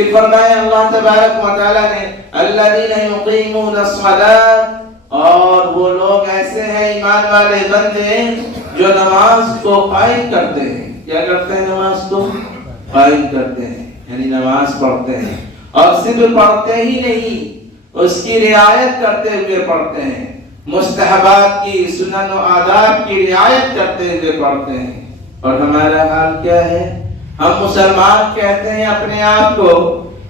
پھر فرمایا اللہ تبارک و تعالیٰ نے الذین یقیمون الصلاۃ، اور وہ لوگ ایسے ہیں ایمان والے بندے جو نماز کو قائم کرتے ہیں. کیا کرتے ہیں؟ نماز کو قائم کرتے ہیں، یعنی نماز پڑھتے ہیں، اور صرف پڑھتے ہی نہیں، اس کی رعایت کرتے ہوئے پڑھتے ہیں، مستحبات کی، سنن و آداب کی رعایت کرتے ہوئے پڑھتے ہیں. اور ہمارا حال کیا ہے؟ ہم مسلمان کہتے ہیں اپنے آپ کو،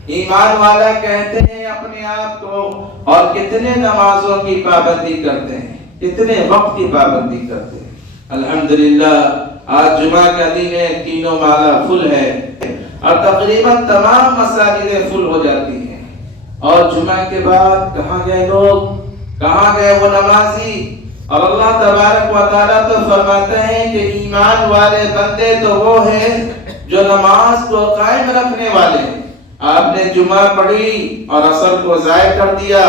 ایمان والا کہتے ہیں اپنے آپ کو، اور کتنے نمازوں کی پابندی کرتے ہیں، کتنے وقت کی پابندی کرتے ہیں. الحمدللہ آج جمعہ کا دن ہے، تینوں مالا فل ہے، اور تقریباً تمام مساجدیں فل ہو جاتی ہیں. اور جمعہ کے بعد کہاں گئے لوگ؟ کہاں گئے وہ نمازی؟ اور اللہ تبارک و تعالیٰ تو فرماتے ہیں کہ ایمان والے بندے تو وہ ہیں جو نماز کو قائم رکھنے والے ہیں. آپ نے جمعہ پڑھی اور عصر کو ضائع کر دیا،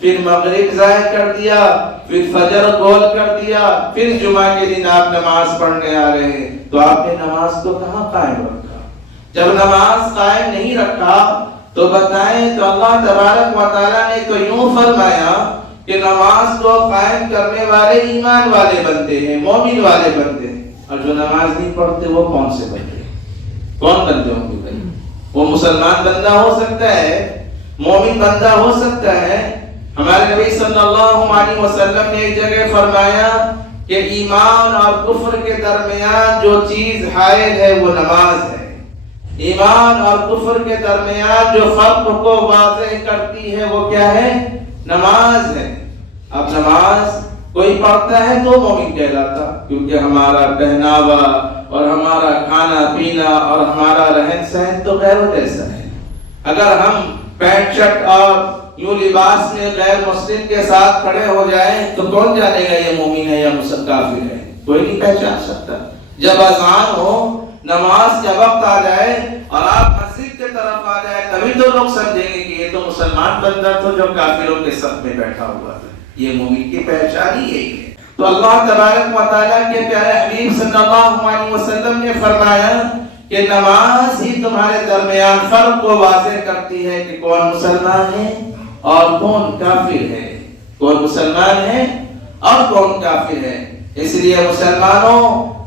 پھر مغرب ضائع کر دیا، پھر فجر گول کر دیا، پھر جمعہ کے دن آپ نماز پڑھنے آ رہے ہیں، تو آپ نے نماز کو کہاں قائم رکھا؟ جب نماز قائم نہیں رکھا تو بتائیں، تو اللہ تبارک و تعالیٰ نے تو یوں فرمایا کہ نماز کو قائم کرنے والے ایمان والے بندے ہیں، مومن والے بندے ہیں. اور جو نماز نہیں پڑھتے وہ کون سے بندے ہیں؟ کون بندے ہوں گے؟ وہ مسلمان بندہ ہو سکتا ہے، مومن بندہ ہو سکتا ہے. ہمارے نبی صلی اللہ علیہ وسلم نے ایک جگہ فرمایا کہ ایمان اور کفر کے درمیان جو چیز حائل ہے وہ نماز ہے. ایمان اور کفر کے درمیان جو فرق کو واضح کرتی ہے وہ کیا ہے؟ نماز ہے. اب نماز کوئی پڑھتا ہے تو مومن کہلاتا، کیونکہ ہمارا پہناوا اور ہمارا کھانا پینا اور ہمارا رہن سہن تو غیروں جیسا ہے. اگر ہم پینٹ شرٹ اور یوں لباس میں غیر مسلم کے ساتھ کھڑے ہو جائیں تو کون جانے گا یہ مومن ہے یا کافر ہے؟ کوئی نہیں پہچان سکتا. جب اذان ہو، نماز کا وقت آ جائے اور آپ مسجد کی طرف آ جائے، تبھی تو لوگ سمجھیں گے کہ یہ تو مسلمان بندہ تو جو کافروں کے صف میں بیٹھا ہوا ہے. یہ مومن کی پہچان ہی یہی ہے. تو اللہ تبارک و تعالیٰ کے پیارے حبیب صلی اللہ علیہ وسلم نے فرمایا کہ نماز ہی تمہارے درمیان فرق کو واضح کرتی ہے کہ کون مسلمان ہے اور کون کافر ہے، کون مسلمان ہے اور کون کافر ہے. اس لیے مسلمانوں،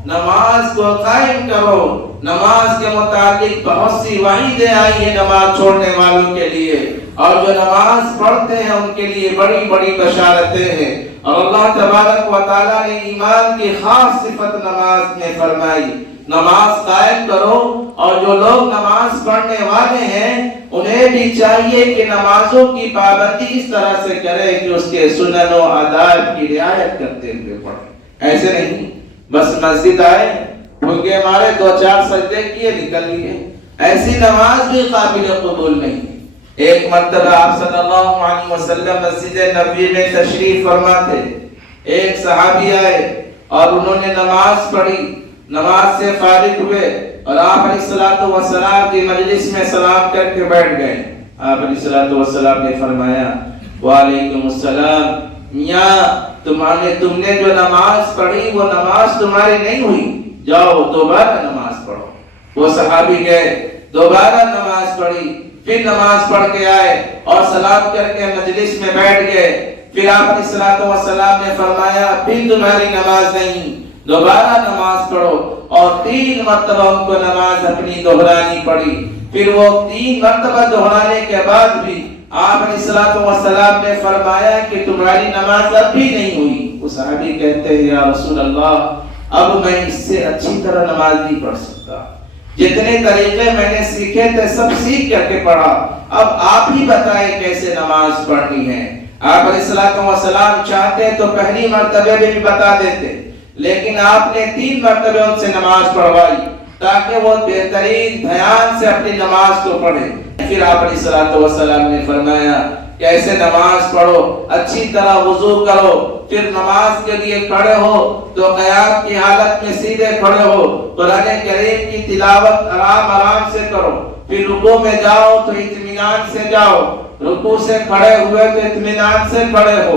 نماز کو قائم کرو. نماز کے متعلق بہت سی وعیدیں آئی ہیں نماز چھوڑنے والوں کے لیے، اور جو نماز پڑھتے ہیں ان کے لیے بڑی بڑی بشارتیں ہیں. اور اللہ تبارک و تعالیٰ نے ایمان کی خاص صفت نماز میں فرمائی، نماز قائم کرو. اور جو لوگ نماز پڑھنے والے ہیں انہیں بھی چاہیے کہ نمازوں کی پابندی اس طرح سے کرے کہ اس کے سنن و آداب کی رعایت کرتے ہوئے پڑھیں. ایسے نہیں بس مسجد آئے، بھوکے مارے، 2-4 سجدے کیے، نکل لیے. ایسی نماز بھی قابل قبول نہیں. ایک مرتبہ آپ صلی اللہ علیہ وسلم مسجد نبوی میں تشریف فرما تھے. ایک صحابی آئے اور انہوں نے نماز پڑھی، نماز سے فارغ ہوئے اور آپ علیہ الصلوۃ والسلام کی مجلس میں سلام کر کے بیٹھ گئے. آپ علیہ الصلوۃ والسلام نے فرمایا وعلیکم السلام، میاں تم نے جو نماز پڑھی وہ نماز تمہاری نہیں ہوئی، جاؤ دوبارہ نماز پڑھو. وہ صحابی گئے، دوبارہ نماز پڑھی، پھر نماز پڑھ کے آئے اور سلام کر کے مجلس میں بیٹھ گئے. پھر آپ علیہ الصلوۃ والسلام نے فرمایا پھر تمہاری نماز نہیں، دوبارہ نماز پڑھو. اور 3 مرتبہ ان کو نماز اپنی دہرانی پڑی. پھر وہ 3 مرتبہ دہرانے کے بعد بھی آپ علیہ الصلوۃ والسلام نے فرمایا کہ تمہاری نماز اب بھی نہیں ہوئی. وہ صحابی کہتے ہیں یا رسول اللہ، اب میں اس سے اچھی طرح نماز نہیں پڑھ سکتا، جتنے طریقے میں نے سیکھے تھے سب سیکھ کر کے پڑھا، اب آپ ہی بتائیں کیسے نماز پڑھنی ہے. آپ علیہ الصلوۃ والسلام چاہتے تو پہلی مرتبہ بھی بتا دیتے، لیکن آپ نے 3 مرتبہ ان سے نماز پڑھوائی تاکہ وہ بہترین دھیان سے اپنی نماز کو پڑھیں. پھر آپ علیہ الصلوۃ والسلام نے فرمایا کہ ایسے نماز پڑھو، اچھی طرح وضو کرو، پھر نماز کے لیے کھڑے ہو تو قیام کی حالت میں سیدھے کھڑے ہو، قرآن کریم کی تلاوت آرام آرام سے کرو. پھر رکوع میں جاؤ تو اطمینان سے جاؤ، رکوع سے کھڑے ہوئے تو اطمینان سے کھڑے ہو.